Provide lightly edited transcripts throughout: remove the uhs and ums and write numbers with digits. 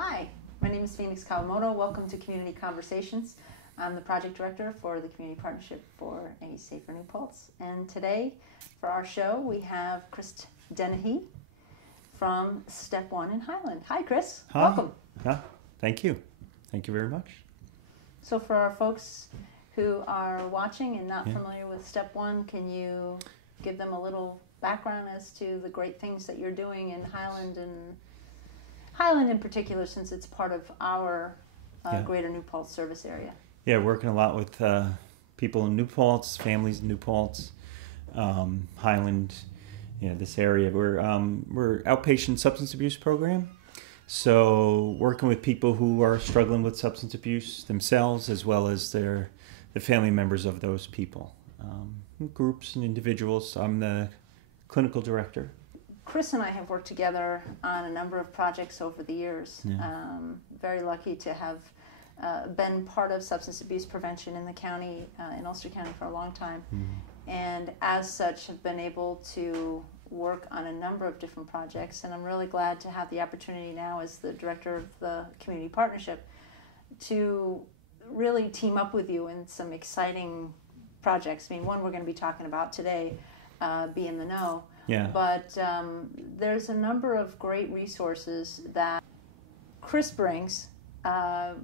Hi, my name is Phoenix Kawamoto. Welcome to Community Conversations. I'm the project director for the Community Partnership for a Safer New Paltz. And today, for our show, we have Chris Dennehy from Step 1 in Highland. Hi, Chris. Hi. Welcome. Thank you. Thank you very much. So for our folks who are watching and not familiar with Step 1, can you give them a little background as to the great things that you're doing in Highland, and Highland in particular, since it's part of our greater New Paltz service area? Yeah, working a lot with people in New Paltz, families in New Paltz, Highland, this area. We're outpatient substance abuse program. So working with people who are struggling with substance abuse themselves, as well as the family members of those people, groups and individuals. I'm the clinical director. Chris and I have worked together on a number of projects over the years. Yeah. Very lucky to have been part of substance abuse prevention in the county, in Ulster County, for a long time. And as such have been able to work on a number of different projects. And I'm really glad to have the opportunity now as the director of the Community Partnership to really team up with you in some exciting projects. I mean, one we're going to be talking about today, Be in the Know. Yeah. But there's a number of great resources that Chris brings,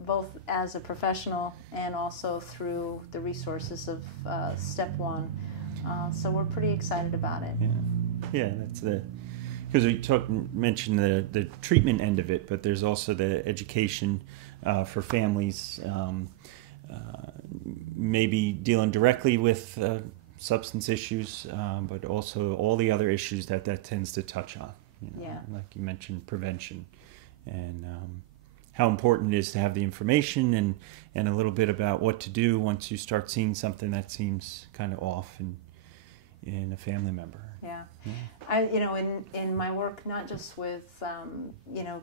both as a professional and also through the resources of Step 1. So we're pretty excited about it. Yeah, that's because we mentioned the treatment end of it, but there's also the education for families, maybe dealing directly with substance issues, but also all the other issues that tends to touch on. Like you mentioned, prevention, and how important it is to have the information and a little bit about what to do once you start seeing something that seems kind of off in a family member. I, in my work, not just with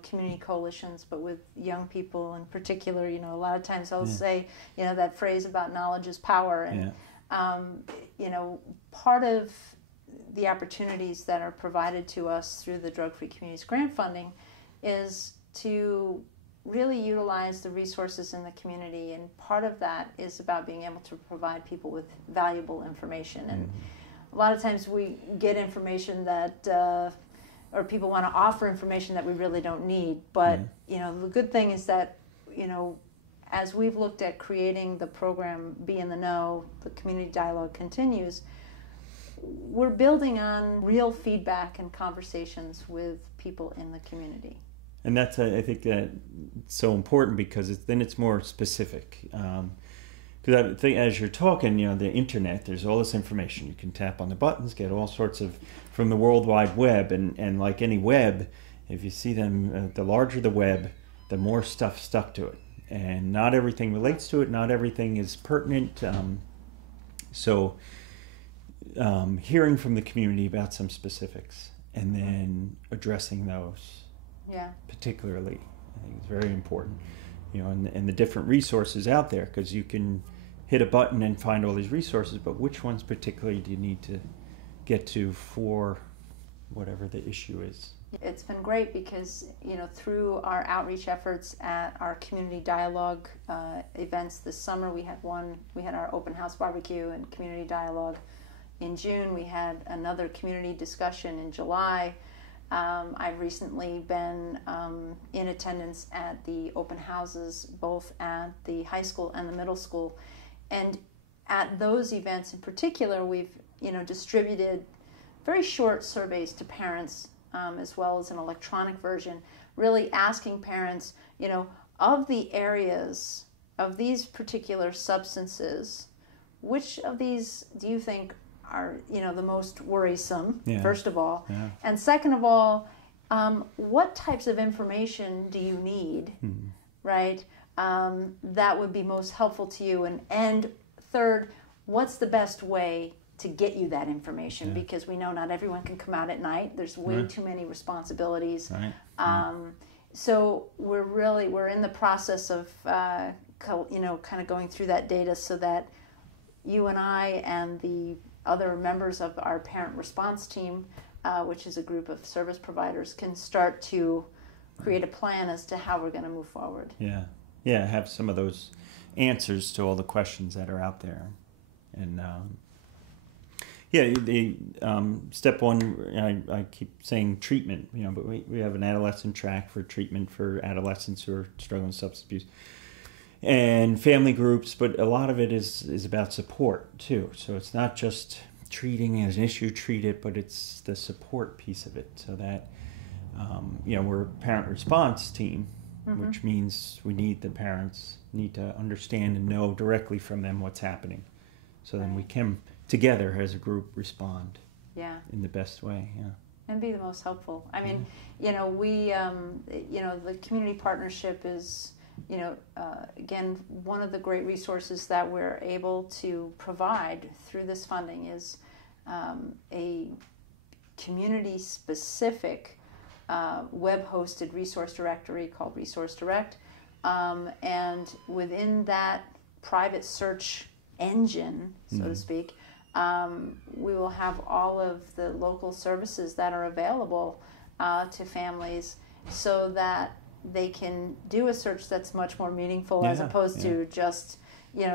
community coalitions, but with young people in particular, a lot of times I'll say, that phrase about knowledge is power, and part of the opportunities that are provided to us through the Drug-Free Communities grant funding is to really utilize the resources in the community, and part of that is about being able to provide people with valuable information. And a lot of times we get information that, or people want to offer information that we really don't need. But, the good thing is that, as we've looked at creating the program Be in the Know, the community dialogue continues, we're building on real feedback and conversations with people in the community. And that's, I think, it's so important because then it's more specific. Because I think as you're talking, the internet, there's all this information. You can tap on the buttons, get all sorts of, from the World Wide Web. And like any web, if you see them, the larger the web, the more stuff stuck to it. And not everything relates to it. Not everything is pertinent. So hearing from the community about some specifics and then addressing those particularly, I think is very important. And the different resources out there, because you can hit a button and find all these resources, but which ones particularly do you need to get to for whatever the issue is? It's been great because, through our outreach efforts at our community dialogue events this summer, we had our open house barbecue and community dialogue. In June, we had another community discussion in July. I've recently been in attendance at the open houses, both at the high school and the middle school. And at those events in particular, we've, distributed very short surveys to parents, as well as an electronic version, really asking parents, of the areas of these particular substances, which of these do you think are, the most worrisome, first of all? And second of all, what types of information do you need, right, that would be most helpful to you? And third, what's the best way to get you that information? Because we know not everyone can come out at night. There's way too many responsibilities. So we're in the process of, kind of going through that data so that you and I and the other members of our parent response team, which is a group of service providers, can start to create a plan as to how we're going to move forward. Yeah, yeah, have some of those answers to all the questions that are out there. And yeah, the step one, I keep saying treatment, but we have an adolescent track for treatment for adolescents who are struggling with substance abuse, and family groups, but a lot of it is about support too. So it's not just treating as an issue, treat it, but it's the support piece of it. So that we're a parent response team, which means the parents need to understand and know directly from them what's happening, so then we can together as a group respond in the best way. And be the most helpful. I mean, we the community partnership is again, one of the great resources that we're able to provide through this funding is a community-specific web-hosted resource directory called Resource Direct. And within that private search engine, so to speak, we will have all of the local services that are available to families so that they can do a search that's much more meaningful as opposed to just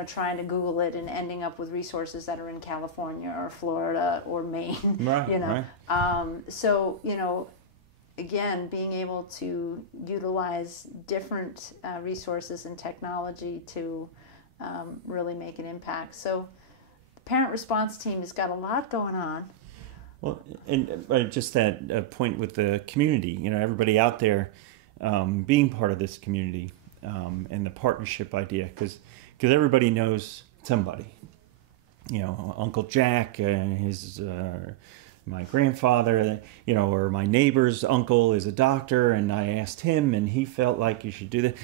trying to Google it and ending up with resources that are in California or Florida or Maine. Right. So again, being able to utilize different resources and technology to really make an impact. So the parent response team has got a lot going on. Well, and just that point with the community, everybody out there being part of this community and the partnership idea, because everybody knows somebody. Uncle Jack, his my grandfather, or my neighbor's uncle is a doctor, and I asked him, and he felt like you should do that.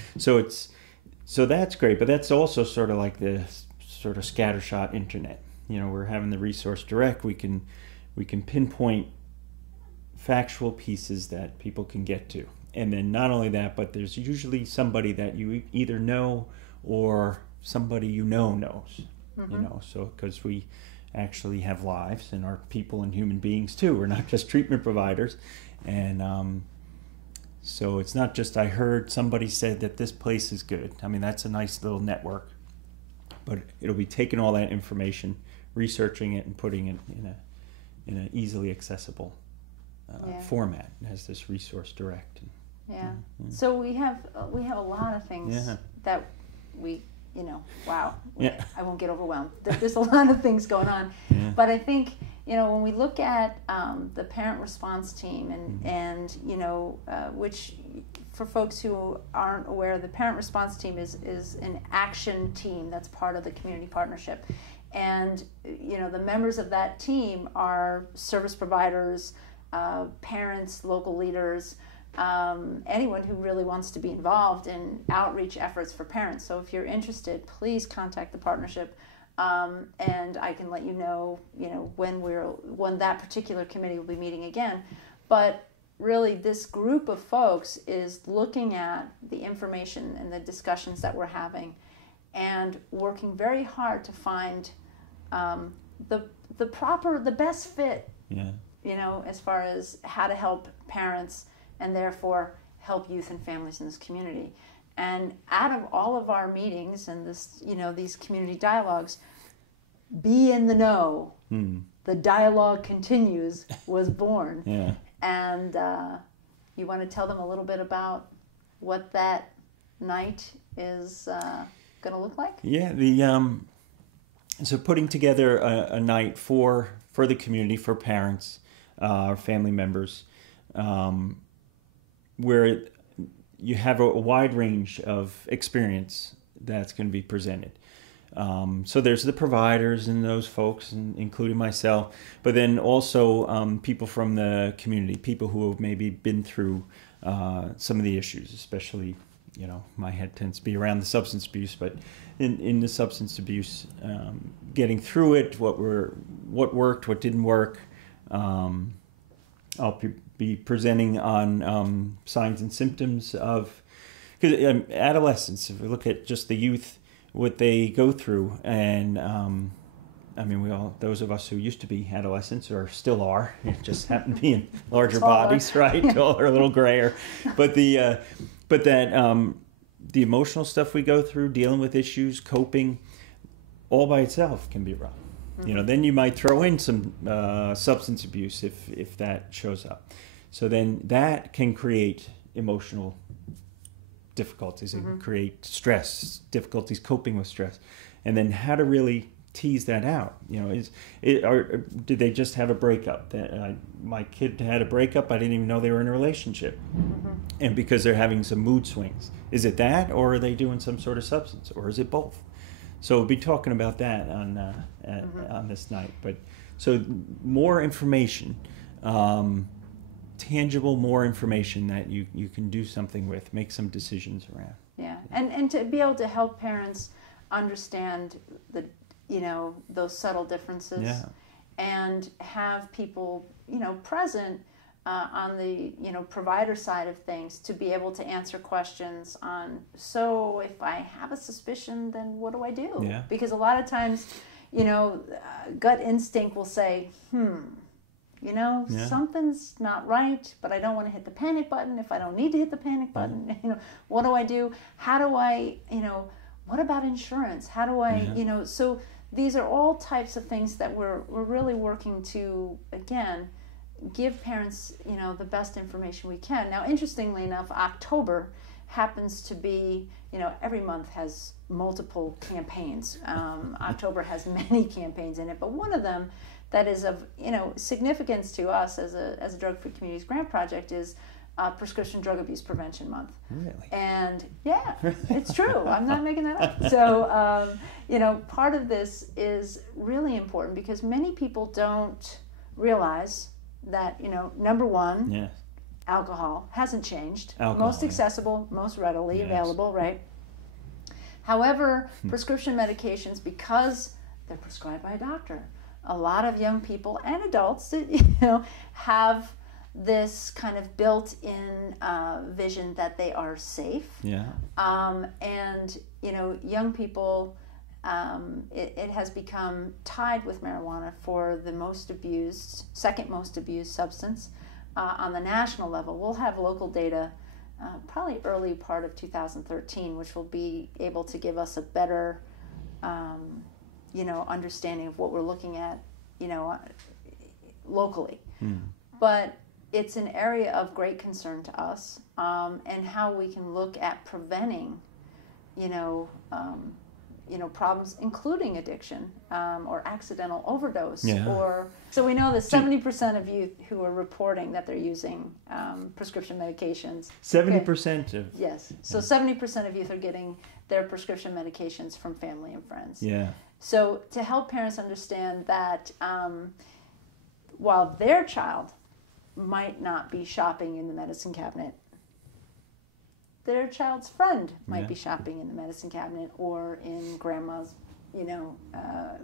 So that's great, but that's also sort of like the sort of scattershot internet. We're having the Resource Direct. We can pinpoint factual pieces that people can get to. And then not only that, but there's usually somebody that you either know or somebody knows. So because we actually have lives and are people and human beings too. We're not just treatment providers. And so it's not just I heard somebody said that this place is good. I mean, that's a nice little network. But it'll be taking all that information, researching it, and putting it in an easily accessible format as this Resource Direct. So we have a lot of things that we I won't get overwhelmed. There's a lot of things going on, but I think when we look at the parent response team and which for folks who aren't aware, the parent response team is an action team that's part of the community partnership, and the members of that team are service providers, parents, local leaders. Anyone who really wants to be involved in outreach efforts for parents. So if you're interested, please contact the partnership, and I can let you know, when that particular committee will be meeting again. But really, this group of folks is looking at the information and the discussions that we're having, and working very hard to find the best fit. As far as how to help parents and therefore help youth and families in this community. And out of all of our meetings and these community dialogues, Be in the Know, The Dialogue Continues was born. And you want to tell them a little bit about what that night is going to look like? So putting together a night for the community, for parents, our family members, where you have a wide range of experience that's going to be presented. So there's the providers and those folks, including myself, but then also people from the community, people who have maybe been through some of the issues, especially, my head tends to be around the substance abuse, but in the substance abuse, getting through it, what worked, what didn't work. I'll be presenting on signs and symptoms of, because adolescents, if we look at just the youth, what they go through, and I mean, those of us who used to be adolescents or still are, just happen to be in larger Taller. bodies, right? Taller, a little grayer. But the emotional stuff we go through, dealing with issues, coping, all by itself can be rough. Mm-hmm. Then you might throw in some substance abuse if that shows up. So then that can create emotional difficulties. It can create stress, difficulties coping with stress. And then how to really tease that out. Did they just have a breakup? My kid had a breakup. I didn't even know they were in a relationship. Mm-hmm. And because they're having some mood swings. Is it that, or are they doing some sort of substance, or is it both? So we'll be talking about that on this night. But so more information, tangible more information that you can do something with, make some decisions around. Yeah, and to be able to help parents understand those subtle differences, and have people present on the provider side of things to be able to answer questions on, so if I have a suspicion, then what do I do? Yeah. Because a lot of times gut instinct will say, something's not right, but I don't want to hit the panic button if I don't need to hit the panic button. What do I do? How do I, what about insurance? How do I, so these are all types of things that we're really working to, again, give parents, the best information we can. Now, interestingly enough, October happens to be, every month has multiple campaigns. October has many campaigns in it, but one of them that is of, significance to us as a Drug-Free Communities grant project is Prescription Drug Abuse Prevention Month. Really? And yeah, it's true. I'm not making that up. So, part of this is really important because many people don't realize that, number one, alcohol hasn't changed. Most accessible, most readily available, right? However, prescription medications, because they're prescribed by a doctor, a lot of young people and adults, have this kind of built-in vision that they are safe. Yeah. And young people, it has become tied with marijuana for the second most abused substance on the national level. We'll have local data probably early part of 2013, which will be able to give us a better understanding of what we're looking at, locally. But it's an area of great concern to us, and how we can look at preventing, problems, including addiction, or accidental overdose. So we know that 70% of youth who are reporting that they're using prescription medications. 70% of. Yes. So 70% of youth are getting their prescription medications from family and friends. Yeah. So to help parents understand that while their child might not be shopping in the medicine cabinet, their child's friend might be shopping in the medicine cabinet or in grandma's,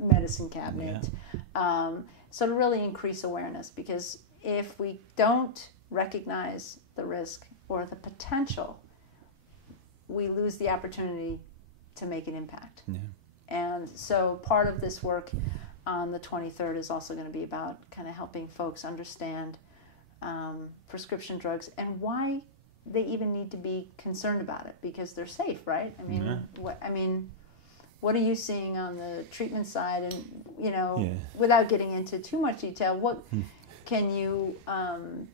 medicine cabinet. So to really increase awareness, because if we don't recognize the risk or the potential, we lose the opportunity to make an impact. Yeah. And so part of this work on the 23rd is also going to be about kind of helping folks understand prescription drugs and why they even need to be concerned about it, because they're safe, right? I mean, what are you seeing on the treatment side? And without getting into too much detail, what can you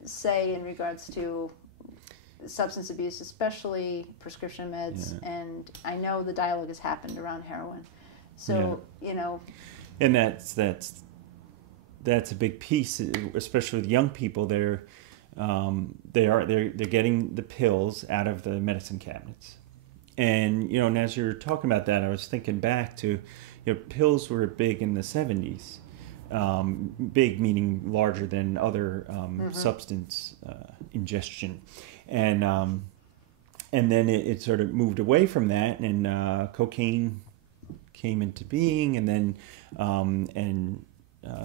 say in regards to substance abuse, especially prescription meds? And I know the dialogue has happened around heroin, so and that's a big piece, especially with young people. They're getting the pills out of the medicine cabinets, and and as you're talking about that, I was thinking back to, pills were big in the 70s, big meaning larger than other substance ingestion, and then it sort of moved away from that, and cocaine came into being, and then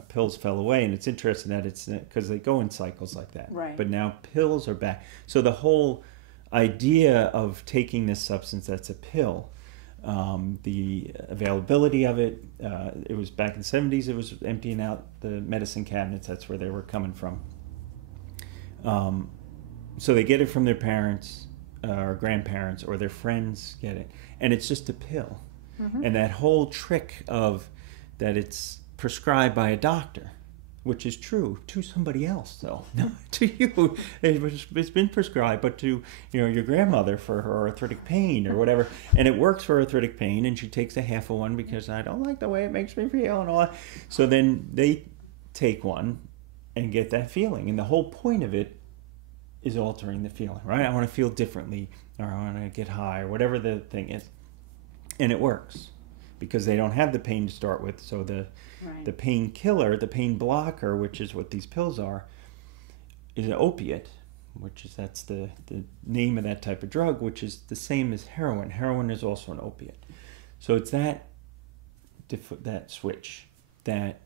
pills fell away. And it's interesting that it's because they go in cycles like that. Right. But now pills are back. So the whole idea of taking this substance that's a pill the availability of it. It was back in the 70s, it was emptying out the medicine cabinets. That's where they were coming from. So they get it from their parents or grandparents, or their friends get it. And it's just a pill. Mm-hmm. And that whole trick of that it's prescribed by a doctor, which is true to somebody else, though, not to you. It's been prescribed, but to your grandmother for her arthritic pain or whatever, and it works for arthritic pain, and she takes a half of one because I don't like the way it makes me feel and all that. So then they take one and get that feeling, and the whole point of it is altering the feeling, right? I want to feel differently, or I want to get high, or whatever the thing is, and it works because they don't have the pain to start with. So the painkiller, the pain blocker, which is what these pills are, is an opiate, that's the name of that type of drug, which is the same as heroin. Heroin is also an opiate. So it's that switch that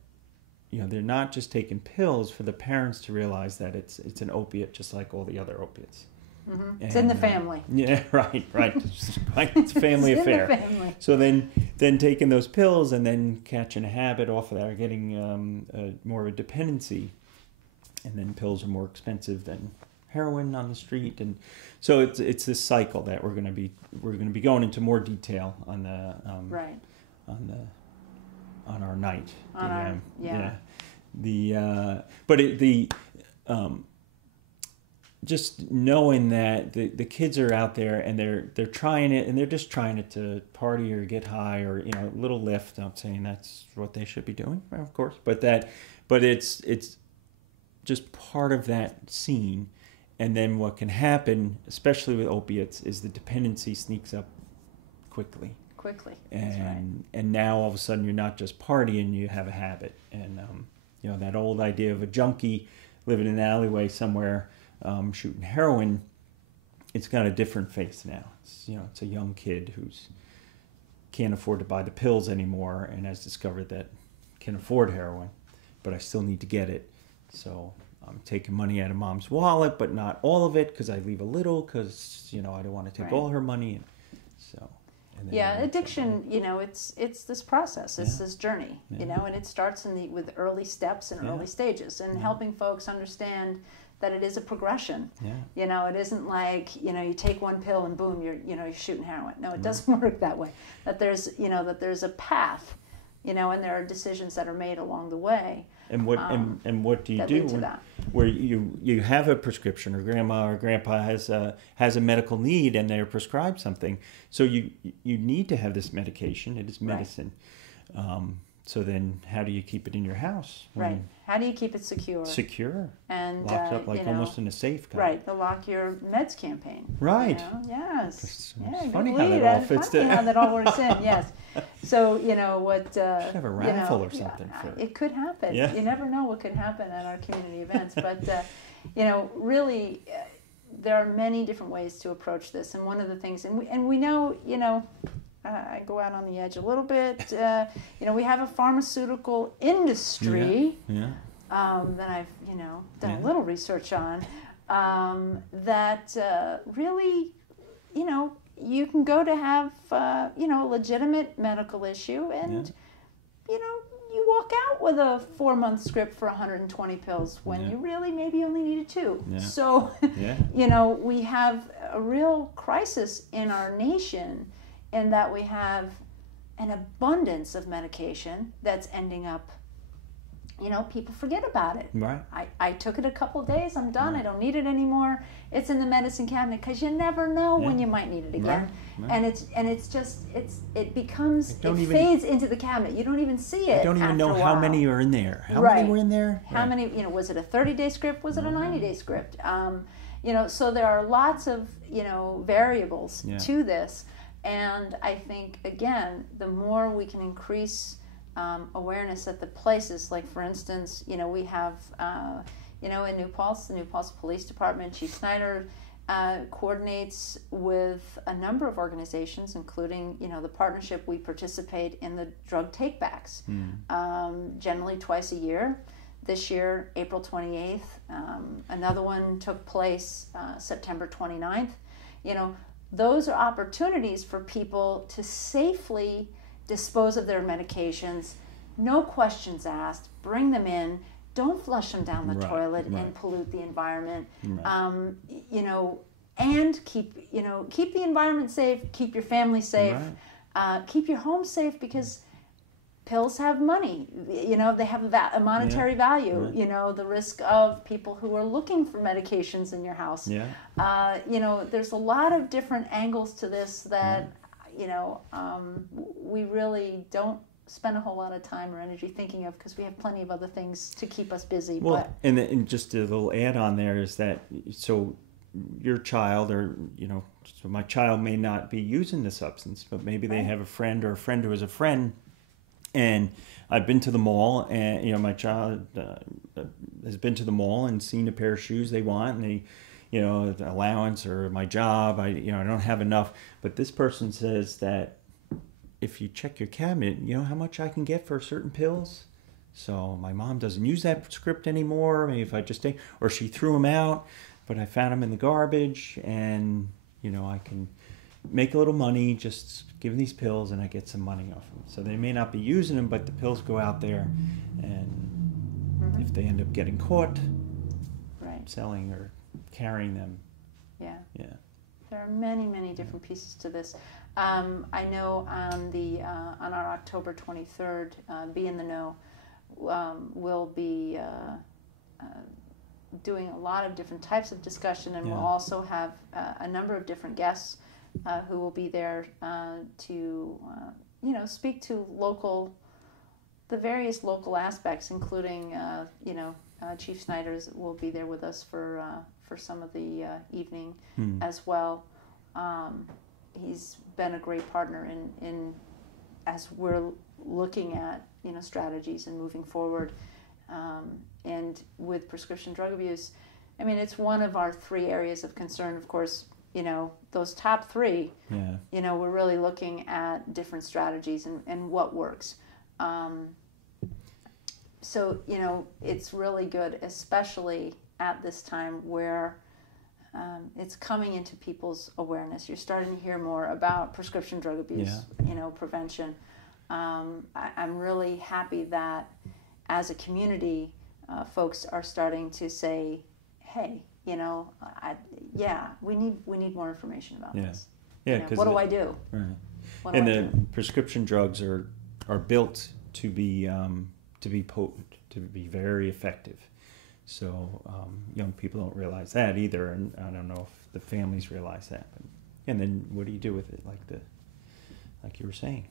they're not just taking pills, for the parents to realize that it's an opiate just like all the other opiates. Mm-hmm. It's in the family. Yeah, right. It's a family affair. In the family. So then taking those pills and then catching a habit off of that, or getting more of a dependency, and then pills are more expensive than heroin on the street, and so it's this cycle that we're going to be going into more detail on the on our night. Just knowing that the kids are out there and they're trying it, and they're just trying it to party or get high, or a little lift. I'm saying that's what they should be doing, of course, but it's just part of that scene. And then what can happen, especially with opiates, is the dependency sneaks up quickly. And now all of a sudden you're not just partying, you have a habit. And that old idea of a junkie living in an alleyway somewhere shooting heroin, it's got a different face now. It's a young kid who's can't afford to buy the pills anymore and has discovered that can afford heroin, but I still need to get it. So I'm taking money out of mom's wallet, but not all of it, because I leave a little, because I don't want to take all her money. And so. Addiction, it's this process, it's this journey, and it starts with early steps and early stages, and helping folks understand that it is a progression. It isn't like, you take one pill and boom, you're shooting heroin. No, it doesn't work that way. That there's a path, and there are decisions that are made along the way. And what do you do where you have a prescription, or grandma or grandpa has a medical need and they're prescribed something, so you need to have this medication. It is medicine. So then how do you keep it in your house? How do you keep it secure? And locked up like almost in a safe. The Lock Your Meds campaign. Yes. It's funny how that all fits together. How that all works in, yes. So, what... should have a raffle or something. It could happen. You never know what could happen at our community events. But, really, there are many different ways to approach this. And one of the things... And we know, I go out on the edge a little bit. We have a pharmaceutical industry that I've, done a little research on, that really, you can go to have, a legitimate medical issue, and, you walk out with a 4-month script for 120 pills when you really maybe only needed 2. So, we have a real crisis in our nation, in that we have an abundance of medication that's ending up, people forget about it. I took it a couple of days, I'm done, I don't need it anymore. It's in the medicine cabinet, because you never know when you might need it again. And it fades into the cabinet. You don't even see it. You don't even know how many are in there. How many were in there? How many, was it a 30-day script? Was it a 90-day script? So there are lots of, variables to this. And I think, again, the more we can increase awareness at the places, like, for instance, we have, in New Paltz, the New Paltz Police Department, Chief Snyder coordinates with a number of organizations, including, the partnership. We participate in the drug takebacks, generally twice a year. This year, April 28th. Another one took place September 29th. those are opportunities for people to safely dispose of their medications, no questions asked, bring them in, don't flush them down the toilet and pollute the environment, you know, and keep the environment safe, keep your family safe, keep your home safe, because pills have money, you know, they have a monetary value, you know, the risk of people who are looking for medications in your house. You know, there's a lot of different angles to this that, you know, we really don't spend a whole lot of time or energy thinking of, because we have plenty of other things to keep us busy. Well, and just a little add-on there is that, so your child, or, you know, so my child may not be using the substance, but maybe they have a friend, or a friend who has a friend. And I've been to the mall, and, you know, my child has been to the mall and seen a pair of shoes they want, and they, you know, the allowance or my job, I don't have enough. But this person says that if you check your cabinet, you know how much I can get for certain pills. So my mom doesn't use that script anymore. Maybe if I just take, or she threw them out, but I found them in the garbage, and, you know, I can make a little money just giving these pills, and I get some money off them. So they may not be using them, but the pills go out there, and if they end up getting caught selling or carrying them. There are many, many different pieces to this. I know on our October 23rd, Be in the Know, we'll be doing a lot of different types of discussion, and we'll also have a number of different guests who will be there to, you know, speak to the various local aspects, including, you know, Chief Snyder's will be there with us for some of the evening as well. He's been a great partner in as we're looking at, you know, strategies and moving forward. And with prescription drug abuse, I mean, it's one of our 3 areas of concern. Of course, you know, those top 3, you know, we're really looking at different strategies and what works. So, you know, it's really good, especially at this time where it's coming into people's awareness. You're starting to hear more about prescription drug abuse, you know, prevention. I'm really happy that as a community, folks are starting to say, hey, you know, we need more information about this. Yeah, because what do I do? Right. And the prescription drugs are built to be potent, to be very effective. So young people don't realize that either, and I don't know if the families realize that. But, and then what do you do with it, like you were saying?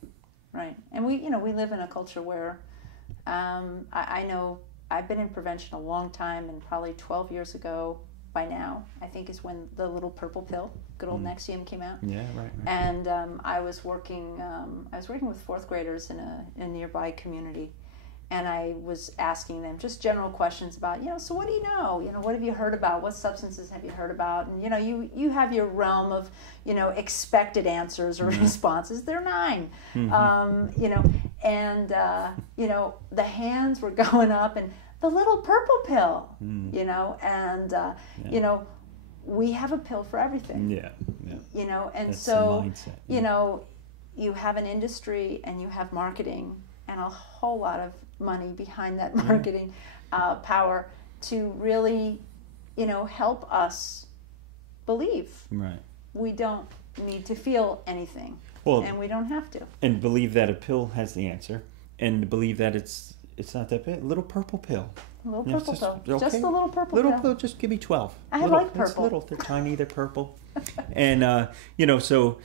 Right. And we live in a culture where I know I've been in prevention a long time, and probably 12 years ago by now, I think, is when the little purple pill, good old Nexium, came out. Yeah, right. And I was working with 4th graders in a nearby community, and I was asking them just general questions about, you know, so what do you know? You know, what have you heard about? What substances have you heard about? And, you know, you have your realm of, you know, expected answers or responses. They're 9, you know, and, you know, the hands were going up, and the little purple pill, you know, and, you know, we have a pill for everything. You know, and that's so, you know, you have an industry and you have marketing and a whole lot of money behind that marketing power to really, you know, help us believe. Right. We don't need to feel anything. Well, and we don't have to. And believe that a pill has the answer, and believe that it's not that big. A little purple pill. A little purple pill. Okay. Just a little purple pill. Little pill, just give me 12. I like purple. It's little. They're tiny, they're purple. And, you know, so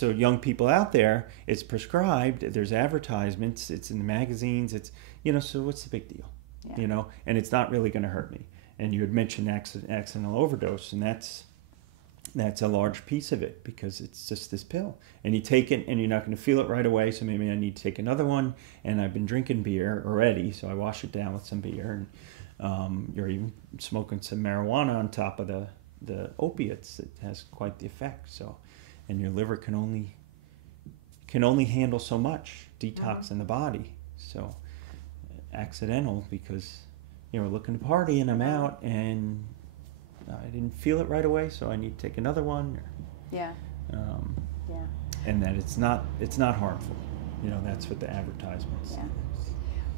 young people out there, it's prescribed, there's advertisements, it's in the magazines, it's, you know, so what's the big deal? You know, and it's not really going to hurt me. And you had mentioned accidental overdose, and that's a large piece of it, because it's just this pill, and you take it and you're not going to feel it right away, so maybe I need to take another one. And I've been drinking beer already, so I wash it down with some beer, and you're even smoking some marijuana on top of the opiates. It has quite the effect. So, and your liver can only handle so much detox in the body. So accidental, because, you know, we're looking to party and I'm out and I didn't feel it right away, so I need to take another one. Yeah. Yeah. And that it's not harmful. That's what the advertisements. Yeah.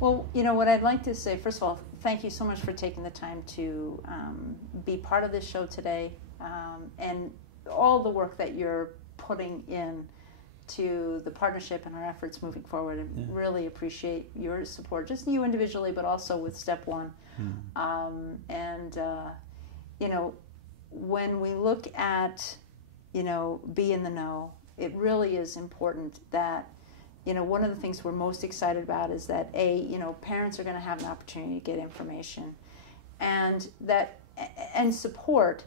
Well, what I'd like to say, first of all, thank you so much for taking the time to be part of this show today, and all the work that you're putting in to the partnership and our efforts moving forward. And really appreciate your support, just you individually, but also with Step One. When we look at, be in the know, it really is important that, one of the things we're most excited about is that parents are going to have an opportunity to get information, and support.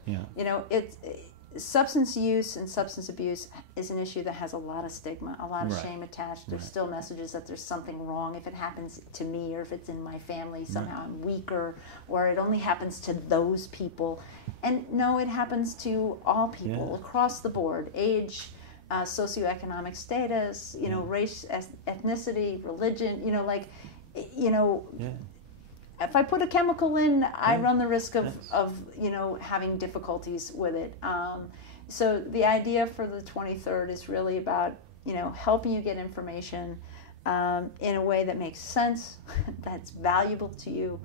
Substance use and substance abuse is an issue that has a lot of stigma, a lot of shame attached. There's still messages that there's something wrong if it happens to me, or if it's in my family, somehow I'm weaker, or it only happens to those people. And no, it happens to all people across the board, age, socioeconomic status, race, ethnicity, religion, if I put a chemical in, I run the risk of having difficulties with it. So the idea for the 23rd is really about, helping you get information in a way that makes sense, that's valuable to you,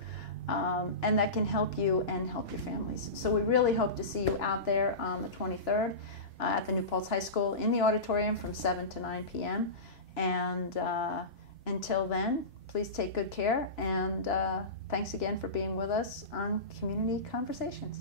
and that can help you and help your families. So we really hope to see you out there on the 23rd at the New Paltz High School in the auditorium from 7 to 9 p.m. And until then, please take good care, and thanks again for being with us on Community Conversations.